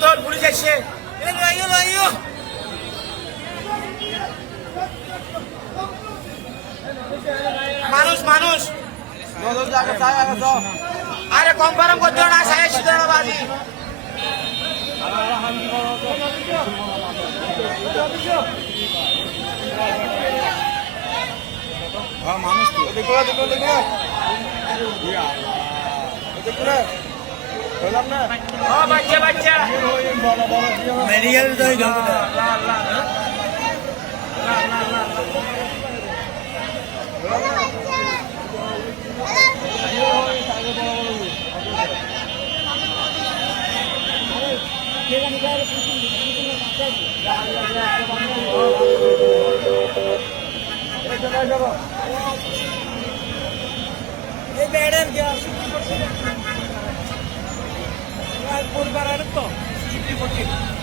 তোর পুলিশ আসছে মানুষ মানুষ আরে কম গরম করতে না সাহেব শীতের বাজি মানুষ তো দেখো দেখো দেখো বাচ্চা বাচ্চা মেডিকেল তো मैडम क्या तो